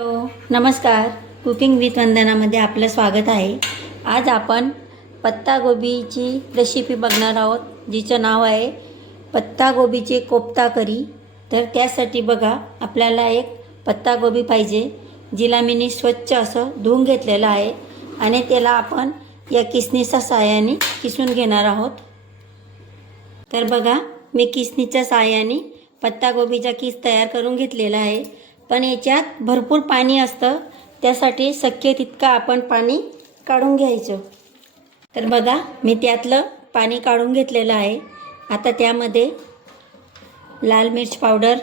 Hello नमस्कार. Cooking with वंदनामध्ये आपलं स्वागत आहे. आज आपण पत्तागोबीची रेसिपी बघणार आहोत, जिचं नाव आहे पत्तागोबीचे कोफ्ता करी. तर त्यासाठी बघा, आपल्याला एक पत्तागोबी पाहिजे, जिला मी स्वच्छ असं धुवून घेतलेलं आहे आणि त्याला आपण या किसणीच्या साहाय्याने किसून घेणार आहोत. तर बघा, मी किसणीच्या साहाय्याने पत्तागोबीचा किस तयार करून घेतलेला आहे. पण याच्यात भरपूर पाणी असतं, त्यासाठी शक्य तितकं आपण पाणी काढून घ्यायचं. तर बघा, मी त्यातलं पाणी काढून घेतलेलं आहे. आता त्यामध्ये लाल मिर्च पावडर,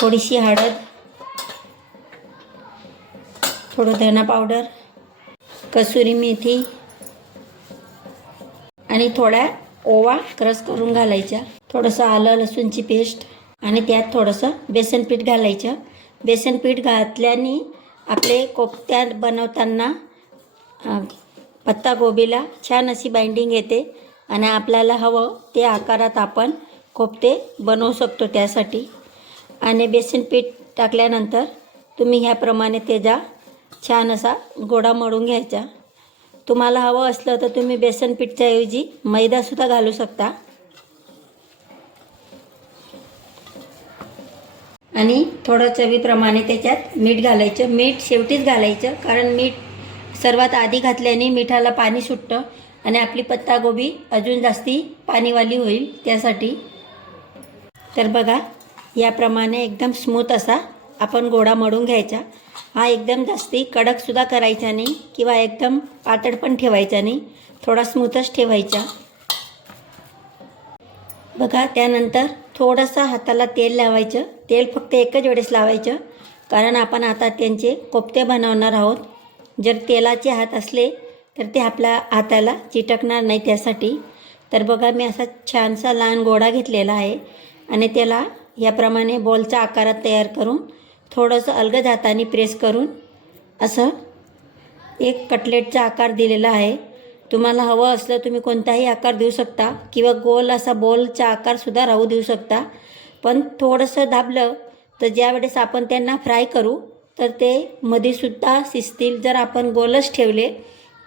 थोडीशी हळद, थोडं धना पावडर, कसुरी मेथी आणि थोडा ओवा क्रश करून घालायचा, थोडंसं आलं लसूणची पेस्ट आणि त्यात थोडंसं बेसन पीठ घालायचं. बेसन पीठ घातल्याने आपले कोफ्त्या बनवताना पत्तागोबीला छान अशी बाइंडिंग येते आणि आपल्याला हवं ते आकारात आपण कोफ्ते बनवू शकतो. त्यासाठी आणि बेसन पीठ टाकल्यानंतर तुम्ही ह्याप्रमाणे त्याचा छान असा गोळा मळून घ्यायचा. तुम्हाला हवं असलं तर तुम्ही बेसन पीठच्याऐवजी मैदासुद्धा घालू शकता. आणि थोडं चवीप्रमाणे त्याच्यात मीठ घालायचं. मीठ शेवटीच घालायचं, कारण मीठ सर्वात आधी घातल्याने मिठाला पाणी सुटतं आणि आपली पत्तागोबी अजून जास्ती पाणीवाली होईल त्यासाठी. तर बघा, याप्रमाणे एकदम स्मूथ असा आपण गोळा मळून घ्यायचा. हा एकदम जास्ती कडकसुद्धा करायचा नाही किंवा एकदम पातळ पण ठेवायचा नाही, थोडा स्मूथच ठेवायचा. बघा, त्यानंतर थोडंसं हाताला तेल लावायचं. तेल फक्त एकच वेळेस लावायचं, कारण आपण आता त्यांचे कोफ्ते बनवणार आहोत. जर तेलाचे हात असले तर ते आपल्या हाताला चिटकणार नाही त्यासाठी. तर बघा, मी असा छानसा लहान गोळा घेतलेला आहे आणि त्याला याप्रमाणे बॉलच्या आकारात तयार करून थोडंसं अलगद हाताने प्रेस करून असं एक कटलेटचा आकार दिलेला आहे. तुम्हाला हवं असलं तुम्ही कोणताही आकार देऊ शकता किंवा गोल असा बॉलचा आकारसुद्धा राहू देऊ शकता. पण थोडंसं दाबलं तर ज्यावेळेस आपण त्यांना फ्राय करू तर ते मध्येसुद्धा शिजतील. जर आपण गोलच ठेवले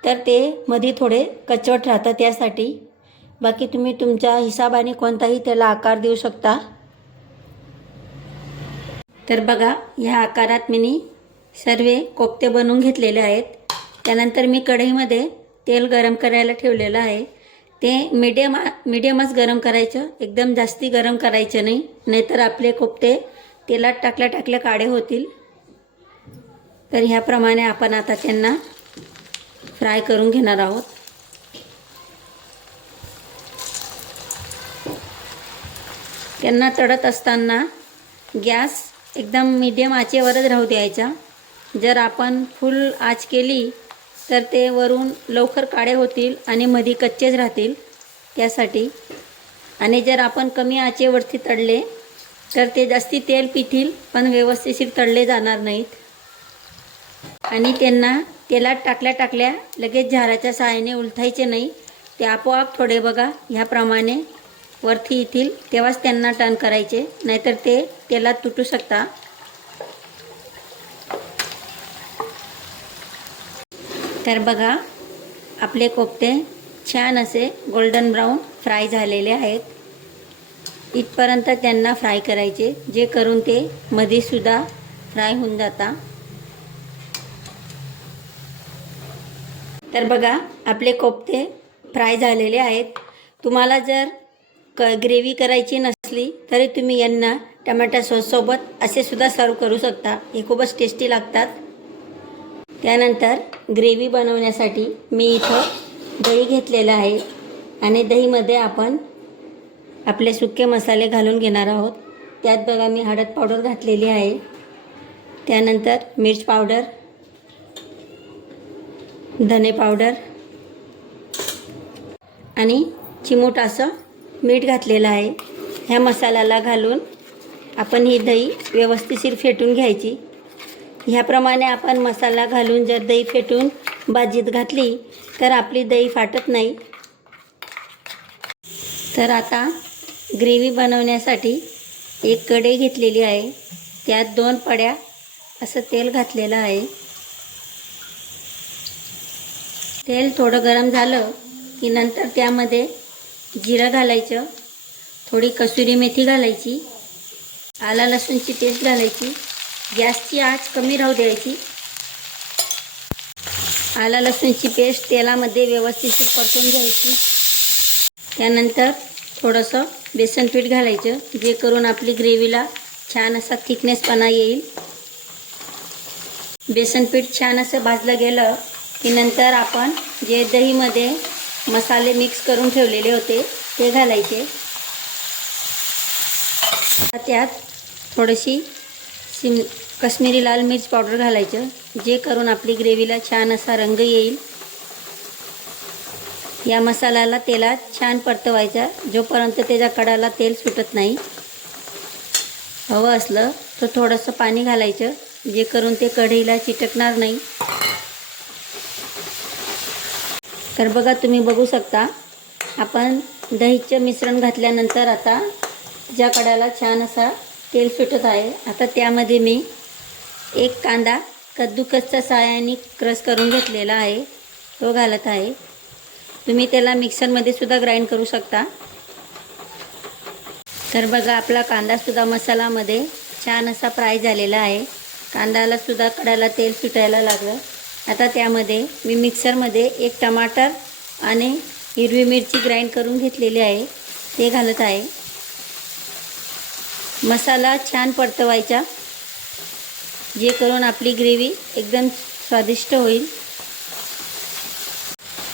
तर ते मध्ये थोडे कचवट राहतं त्यासाठी. बाकी तुम्ही तुमच्या हिशोबाने कोणताही त्याला आकार देऊ शकता. तर बघा, ह्या आकारात मी सर्व कोफ्ते बनवून घेतलेले आहेत. त्यानंतर मी कढईमध्ये तेल गरम करायला ठेवलेलं आहे. ते मीडियमच गरम करायचं, एकदम जास्ती गरम करायचं नाही, नाहीतर आपले कोफ्ते तेलात टाकल्या काळे होतील. तर ह्याप्रमाणे आपण आता त्यांना फ्राय करून घेणार आहोत. त्यांना तळत असताना गॅस एकदम मीडियम आचेवरच राहू द्यायचा. जर आपण फुल आच केली तर ते वरून लवकर काळे होतील आणि मध्ये कच्चेच राहतील त्यासाठी. आणि जर आपण कमी आचेवरती तळले तर ते जास्ती तेल पितील पण व्यवस्थित तळले जाणार नाहीत. आणि त्यांना तेलात टाकल्या लगेच झाराच्या सहाय्याने उलटायचे नाही. ते आपोआप थोडे बघा ह्याप्रमाणे वरती येतील तेव्हाच त्यांना टर्न करायचे, नाहीतर ते तेलात तुटू शकता. तर बघा, आपले कोफ्ते छान असे गोल्डन ब्राऊन फ्राय झालेले आहेत. इथपर्यंत त्यांना फ्राय करायचे, जे करून ते मध्येसुद्धा फ्राय होऊन जाता. तर बघा, आपले कोफ्ते फ्राय झालेले आहेत. तुम्हाला जर ग्रेव्ही करायची नसली तरी तुम्ही यांना टमाटा सॉससोबत असे सुद्धा सर्व करू शकता. हे खूपच टेस्टी लागतात. त्यानंतर ग्रेव्ही बनवण्यासाठी मी इथं दही घेतलेलं आहे आणि दहीमध्ये आपण आपले सुके मसाले घालून घेणार आहोत. त्यात बघा, मी हळद पावडर घातलेली आहे, त्यानंतर मिर्च पावडर, धने पावडर आणि चिमूट असं मीठ घातलेलं आहे. ह्या मसाल्याला घालून आपण ही दही व्यवस्थित फेटून घ्यायची. ह्याप्रमाणे आपण मसाला घालून जर दही फेटून भाजीत घातली तर आपली दही फाटत नाही. तर आता ग्रेव्ही बनवण्यासाठी एक कढई घेतलेली आहे. त्यात 2 पड्या असं तेल घातलेलं आहे. तेल थोडं गरम झालं की नंतर त्यामध्ये जिरं घालायचं, थोडी कसुरी मेथी घालायची, आला लसूणची पेस्ट घालायची. गॅसची आच कमी राहू द्यायची. आला लसूणची पेस्ट तेलामध्ये व्यवस्थित परतून घ्यायची. त्यानंतर थोडंसं बेसन पीठ घालायचं, जे करून आपली ग्रेव्हीला छान असा थिकनेसपणा येईल. बेसन पीठ छान असं भाजलं गेलं की नंतर आपण जे दहीमध्ये मसाले मिक्स करून ठेवलेले होते ते घालायचे. त्यात थोडीशी काश्मीरी लाल मिर्च पावडर घालायचं, जे करून आपली ग्रेव्हीला छान असा रंग येईल. या मसाल्याला तेलात छान परतवायचा जोपर्यंत त्याच्या कडाला तेल सुटत नाही. हवं असलं तर थोडंसं पाणी घालायचं, जे करून ते कढईला चिटकणार नाही. तर बघा, तुम्ही बघू शकता आपण दहीचं मिश्रण घातल्यानंतर आता ज्या कडाला छान असा तेल सुटत आहे. आता त्यामध्ये मी 1 कांदा कद्दूकसच्या साहाय्याने क्रश करून घेतलेला आहे, तो घालत आहे. तुम्ही त्याला मिक्सरमध्ये सुद्धा ग्राइंड करू शकता. तर बघा, आपला कांदासुद्धा मसाल्यामध्ये छान असा फ्राय झालेला आहे. कांद्याला सुद्धा कडाला तेल सुटायला लागलं. आता त्यामध्ये मी मिक्सरमध्ये 1 टमाटर आणि हिरवी मिरची ग्राइंड करून घेतलेली आहे, ते घालत आहे. मसाला छान परतवायचा, जे करून आपली ग्रेव्ही एकदम स्वादिष्ट होईल.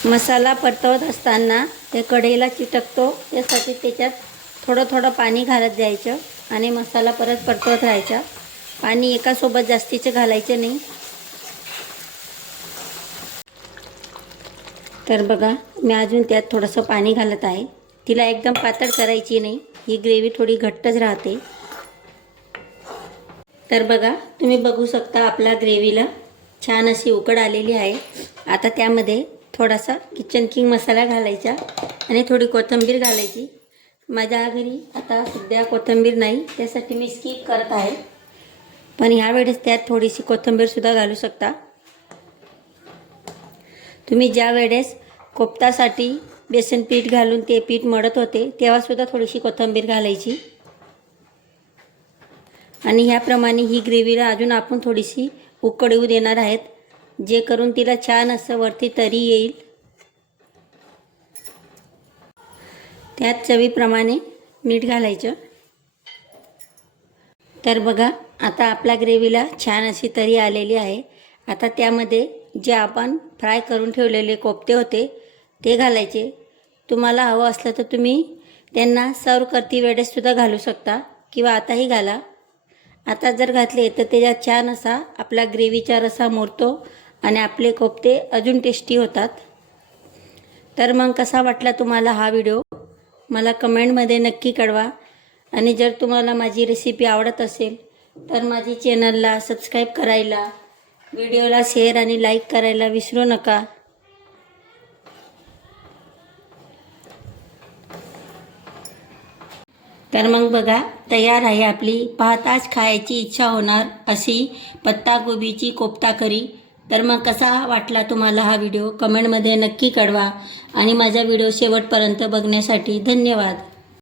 मसाला परतवत असताना ते कढईला चिटकतो, यासाठी त्याच्यात थोडं थोडं पाणी घालत द्यायचं आणि मसाला परत परतवत राहायचा. पाणी एकासोबत जास्तीचं घालायचं नाही. तर बघा, मी अजून त्यात थोडंसं पाणी घालत आहे. तिला एकदम पातळ करायची नाही, ही ग्रेव्ही थोडी घट्टच राहते. तर बघा, तुम्ही बघू शकता आपल्या ग्रेव्हीला छान अशी उकड आलेली आहे. आता त्यामध्ये थोडासा किचन किंग मसाला घालायचा आणि थोडी कोथिंबीर घालायची. माझ्या घरी आता सध्या कोथिंबीर नाही, त्यासाठी मी स्किप करत आहे. पण ह्यावेळेस त्यात थोडीशी कोथिंबीरसुद्धा घालू शकता. तुम्ही ज्या वेळेस कोफ्तासाठी बेसन पीठ घालून ते पीठ मळत होते तेव्हासुद्धा थोडीशी कोथिंबीर घालायची. आणि ह्याप्रमाणे ही ग्रेव्हीला अजून आपण थोडीशी उकड येऊ देणार आहेत, जे करून तिला छान असं वरती तरी येईल. त्यात चवीप्रमाणे मीठ घालायचं. तर बघा, आता आपल्या ग्रेव्हीला छान अशी तरी आलेली आहे. आता त्यामध्ये जे आपण फ्राय करून ठेवलेले कोफ्ते होते ते घालायचे. तुम्हाला हवं असलं तर तुम्ही त्यांना सर्व करती वेळेससुद्धा घालू शकता किंवा आताही घाला. आता जर घातले तर त्याच्यात छान असा आपला ग्रेव्हीचा रसा मुरतो आणि आपले कोफ्ते अजून टेस्टी होतात. तर मग कसा वाटला तुम्हाला हा व्हिडिओ, मला कमेंटमध्ये नक्की कळवा. आणि जर तुम्हाला माझी रेसिपी आवडत असेल तर माझी चॅनलला सबस्क्राईब करायला, व्हिडिओला शेअर आणि लाईक करायला विसरू नका. तर मग बघा, तयार आहे आपली पाहताच खायची इच्छा होणार अशी पत्ताकोबीची कोफ्ता करी. तर मग कसा वाटला तुम्हाला हा व्हिडिओ, कमेंटमध्ये नक्की कळवा. आणि माझा व्हिडिओ शेवटपर्यंत बघण्यासाठी धन्यवाद.